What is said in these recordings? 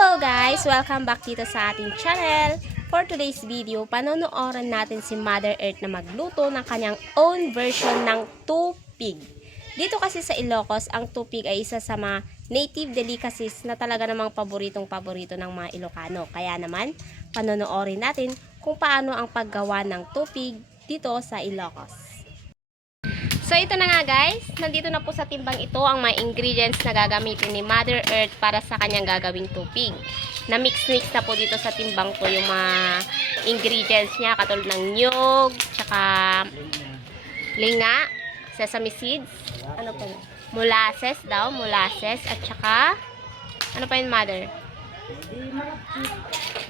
Hello guys! Welcome back dito sa ating channel. For today's video, panonoorin natin si Mother Earth na magluto ng kanyang own version ng tupig. Dito kasi sa Ilocos, ang tupig ay isa sa mga native delicacies na talaga namang paboritong-paborito ng mga Ilocano. Kaya naman, panonoorin natin kung paano ang paggawa ng tupig dito sa Ilocos. So ito na nga guys, nandito na po sa timbang ito ang mga ingredients na gagamitin ni Mother Earth para sa kanyang gagawing tupig. Na-mix-mix na po dito sa timbang ko yung mga ingredients niya, katulad ng niyog, tsaka linga, sesame seeds, ano pa yun? Molasses, at tsaka, ano pa yun Mother?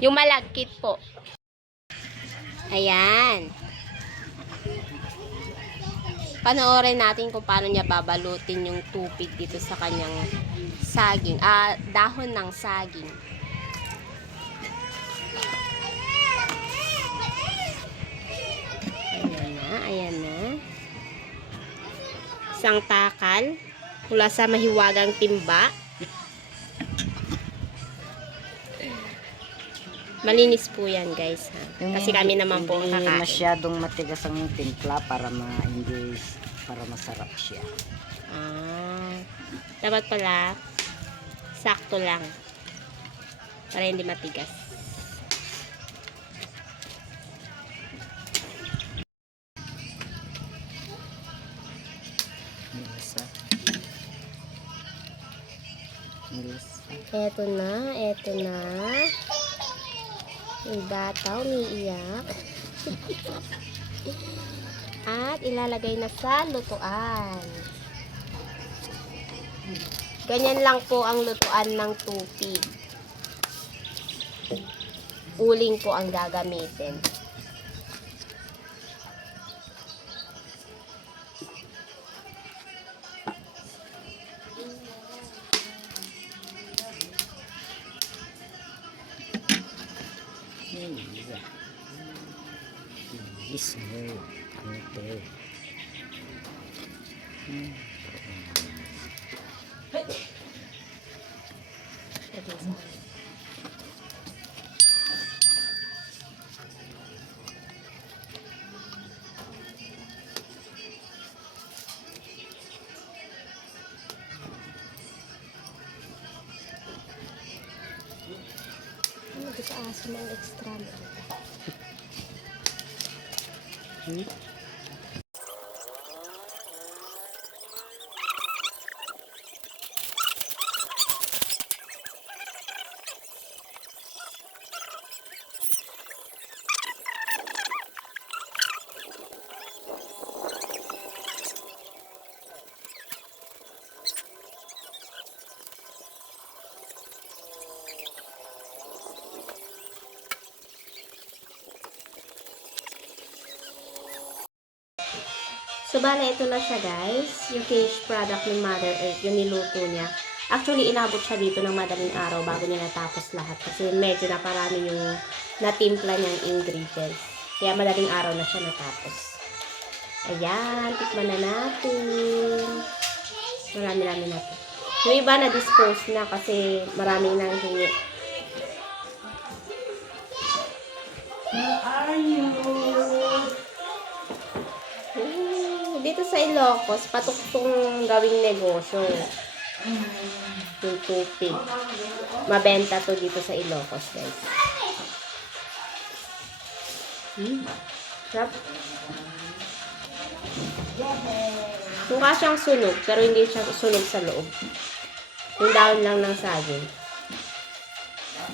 Yung malagkit po. Ayan. Panoorin natin kung paano niya babalutin yung tupig dito sa kanyang saging. Dahon ng saging. Ayan na. Isang takal mula sa mahiwagang timba. Malinis po yan guys ha. Kasi kami naman po ang kakain. Hindi masyadong matigas ang timpla para masarap siya. Dapat pala sakto lang para hindi matigas. Eto na. Yung bata umiiyak. At ilalagay na sa lutuan. Ganyan lang po ang lutuan ng tupig. Uling po ang gagamitin. Sa aso ng extra. So, bale, ito na siya, guys. Yung finished product ng Mother Earth, yung niluto niya. Actually, inabot siya dito ng madaling araw bago niya natapos lahat. Kasi medyo naparami yung natimpla niyang ingredients. Kaya madaling araw na siya natapos. Ayan, tikman na natin. Marami-rami natin. Yung iba na-dispose na kasi maraming nang hingi. Dito sa Ilocos, patuktong gawing negosyo. Yung tupig. Mabenta to dito sa Ilocos, guys. Sarap. Mukha siyang sunog, pero hindi siya sunog sa loob. Yung dahon lang ng saging.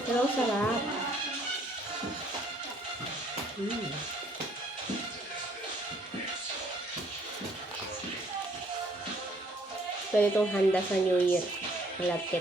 Pero sarap. Pwede itong handa sa New Year. Malapit.